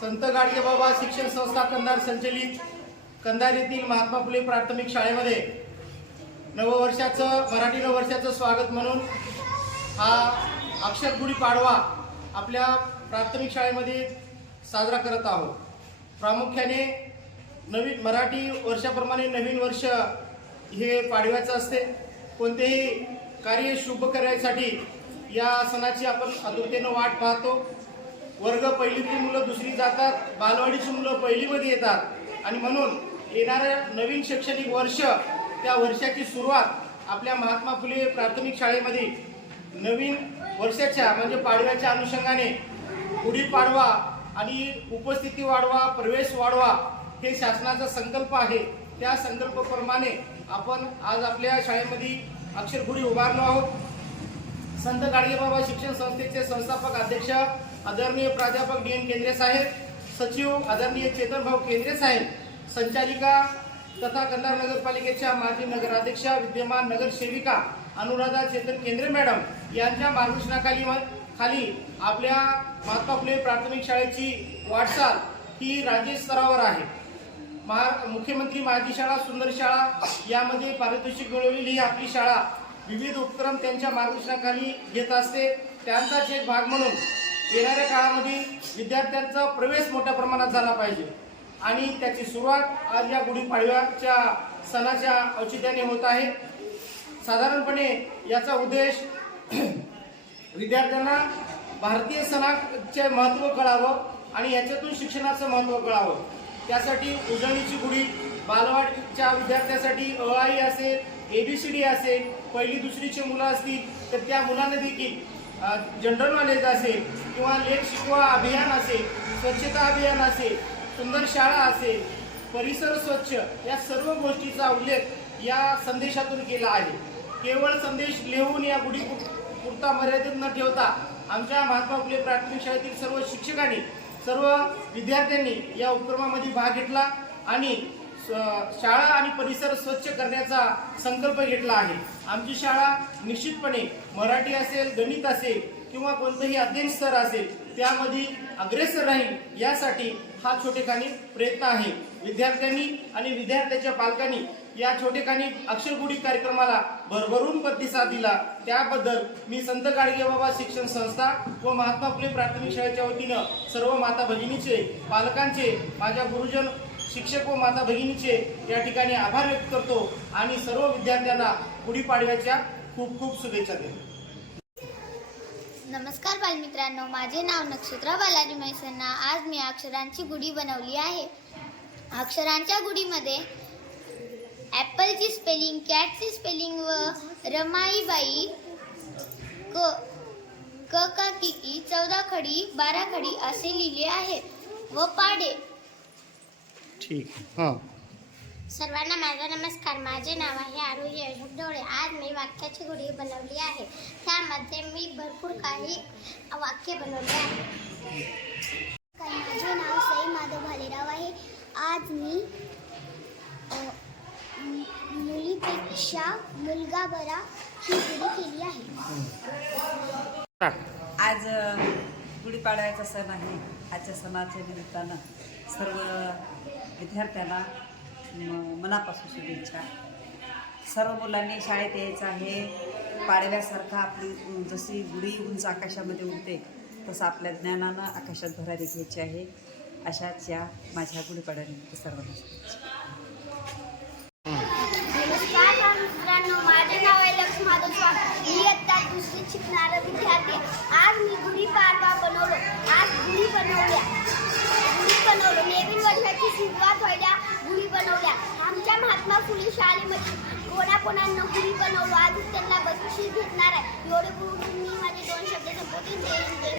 संत गाडगेबाबा शिक्षण संस्था कंधार संचलित कंधार येथील महात्मा फुले प्राथमिक शाळेमध्ये मराठी नववर्षाचं स्वागत म्हणून हा अक्षर गुढी पाडवा आपल्या प्राथमिक शाळेमध्ये साजरा करत आहोत। प्रामुख्याने नवीन मराठी वर्षाप्रमाणे नवीन वर्ष हे पाडव्याचं असते। कोणतेही कार्य शुभ करण्यासाठी या सणाची आपण आतुरतेनं वाट पाहतो। वर्ग पहिलीतली मुलं दुसरी जातात, बालवाडीची मुलं पहिलीमध्ये येतात आणि म्हणून येणारं नवीन शैक्षणिक वर्ष, त्या वर्षाची सुरुवात आपल्या महात्मा फुले प्राथमिक शाळेमध्ये नवीन वर्षाच्या म्हणजे पाडव्याच्या अनुषंगाने गुढीपाडवा आणि उपस्थिती वाढवा, प्रवेश वाढवा हे शासनाचा संकल्प आहे। त्या संकल्पाप्रमाणे आपण आज आपल्या शाळेमध्ये अक्षर गुढी उभारलो आहोत। संत गाडगेबाबा शिक्षण संस्थेचे संस्थापक अध्यक्ष आदरणीय प्राध्यापक डी एन केंद्रे साहेब, सचिव आदरणीय चेतन भाऊ केंद्रे साहेब, संचालिका तथा कंधार नगरपालिकेच्या माजी नगराध्यक्षा विद्यमान नगरसेविका अनुराधा चेतन केंद्रे मॅडम यांच्या मार्गदर्शनाखाली आपल्या महात्मा फुले प्राथमिक शाळेची वाटचाल ही राज्य स्तरावर आहे। मुख्यमंत्री माझी शाळा सुंदर शाळा यामध्ये पारितोषिक मिळवलेली ही आपली शाळा विविध उपक्रम त्यांच्या मार्गदर्शनाखाली घेत असते। त्यांचाच एक भाग म्हणून येणाऱ्या काळामध्ये विद्यार्थ्यांचा प्रवेश मोठ्या प्रमाणात झाला पाहिजे आणि त्याची सुरुवात आज या गुढीपाडव्याच्या सणाच्या औचित्याने होत आहे। साधारणपणे याचा उद्देश विद्यार्थ्यांना भारतीय सणाचे महत्त्व कळावं आणि याच्यातून शिक्षणाचं महत्त्व कळावं। त्यासाठी उजळणीची गुढी बालवाडीच्या विद्यार्थ्यांसाठी अ-आ-इ असेल, ABCD असेल, पहिली दुसरीची मुलं असतील तर त्या मुलांना देखील जनरल नॉलेज असेल किंवा लेख शिकवा अभियान असेल, स्वच्छता अभियान असेल, सुंदर शाळा असेल, परिसर स्वच्छ, या सर्व गोष्टीचा उल्लेख या संदेशातून केला आहे। केवळ संदेश लिहून या गुढी पुरता मर्यादित न ठेवता आमच्या महात्मा फुले प्राथमिक शाळेतील सर्व शिक्षकांनी, सर्व विद्यार्थ्यांनी या उपक्रमामध्ये भाग घेतला आणि शाळा आणि परिसर स्वच्छ करण्याचा संकल्प घेतला आहे। आमची शाळा निश्चितपणे मराठी असेल, गणित असेल किंवा कोणतेही अध्ययन स्तर असेल त्यामध्ये अग्रेसर राहील यासाठी हा छोटेखानी प्रयत्न आहे। विद्यार्थ्यांनी आणि विद्यार्थ्यांच्या पालकांनी या छोटेखानी अक्षर गुढी कार्यक्रमाला भरभरून प्रतिसाद दिला, त्याबद्दल मी संत गाडगेबाबा शिक्षण संस्था व महात्मा फुले प्राथमिक शाळेच्या वतीनं सर्व माता भगिनीचे, पालकांचे, माझ्या गुरुजन शिक्षक व माता भगिनीचे या ठिकाणी आभार व्यक्त करतो आणि सर्व विद्यार्थ्यांना गुढीपाडव्याच्या खूप खूप शुभेच्छा देतो। नमस्कार बालमित्रांनो, माझे नाव नक्षत्रा बालाजी मैसन्ना। आज मी अक्षरांची गुढी बनवली आहे। अक्षरांच्या गुढीमध्ये ॲपलची स्पेलिंग, कॅटची स्पेलिंग व रमाईबाई क का किकी 14 खडी 12 खडी असे लिहिले आहे व पाडे। ठीक हां। सर्वांना माझा नमस्कार। माझे नाव आहे आरोही अशोक ढवळे। आज मी वाक्याची गुढी बनवली आहे। त्यामध्ये मी भरपूर काही वाक्य बनवले आहे। माझे नाव सई माधव भालेराव आहे। आज मी मुलीपेक्षा मुलगा बरा ही गुढी केली आहे। आज गुढीपाडव्याचा सण आहे। आजच्या सणाच्या निमित्तानं सर्व विद्यार्थ्यांना मनापासून शुभेच्छा। सर्व मुलांनी शाळेत यायचं आहे। पाडव्यासारखा आपली जशी गुढी उंच आकाशामध्ये उडते तसं आपल्या ज्ञानानं आकाशात भरारी घ्यायची आहे। अशाच या माझ्या गुढीपाडव्यानिमित्त सर्वांना शुभेच्छा। नमस्कार मित्रांनो, माझे नाव आहे लक्ष्मी माधव स्वामी। मी इयत्ता दुसरीत शिकणारा विद्यार्थी। आज मी गुढीपाडवा बनवलो। नवीन वर्षाची सुरुवात व्हायला गुढी बनवल्या। आमच्या महात्मा फुले शाळेमध्ये कोणाकोणांना गुढी बनवलो, आज त्यांना बक्षीस भेटणार आहे। एवढे बोलून मी माझे 2 शब्द संपवते।